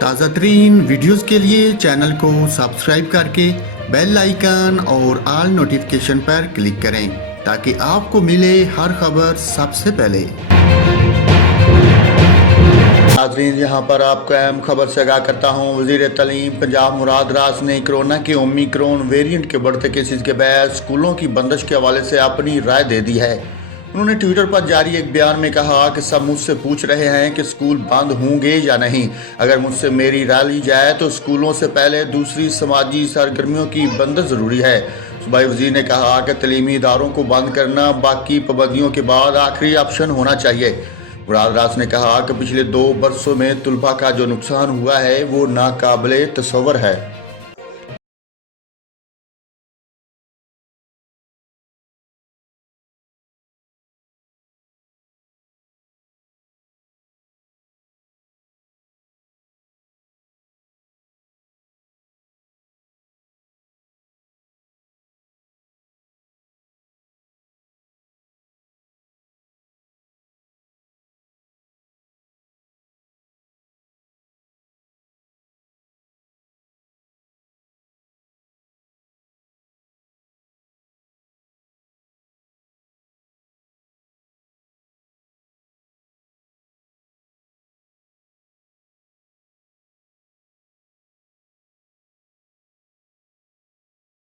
تازہ ترین ویڈیوز کے لیے چینل کو سبسکرائب کر کے بیل آئیکن اور آل نوٹیفیکیشن پر کلک کریں تاکہ آپ کو ملے ہر خبر سب سے پہلے۔ ناظرین، یہاں پر آپ کو اہم خبر سے آگاہ کرتا ہوں۔ وزیر تعلیم پنجاب مراد راس نے کرونا کے اومیکرون ویریئنٹ کے بڑھتے کیسز کے باعث اسکولوں کی بندش کے حوالے سے اپنی رائے دے دی ہے۔ انہوں نے ٹویٹر پر جاری ایک بیان میں کہا کہ سب مجھ سے پوچھ رہے ہیں کہ اسکول بند ہوں گے یا نہیں۔ اگر مجھ سے میری رائے لی جائے تو اسکولوں سے پہلے دوسری سماجی سرگرمیوں کی بندش ضروری ہے۔ صوبائی وزیر نے کہا کہ تعلیمی اداروں کو بند کرنا باقی پابندیوں کے بعد آخری آپشن ہونا چاہیے۔ مراد راس نے کہا کہ پچھلے 2 برسوں میں طلباء کا جو نقصان ہوا ہے وہ ناقابل تصور ہے۔